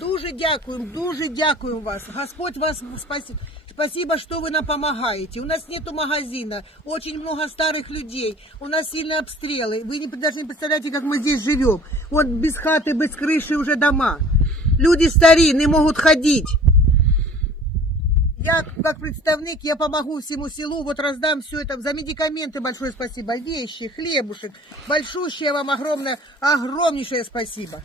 Дуже дякуем вас. Господь вас спасибо. Спасибо, что вы нам помогаете. У нас нету магазина, очень много старых людей, у нас сильные обстрелы. Вы даже не представляете, как мы здесь живем. Вот без хаты, без крыши уже дома. Люди старые, не могут ходить. Я, как представник, я помогу всему селу, вот раздам все это. За медикаменты большое спасибо, вещи, хлебушек. Большущее вам огромнейшее спасибо.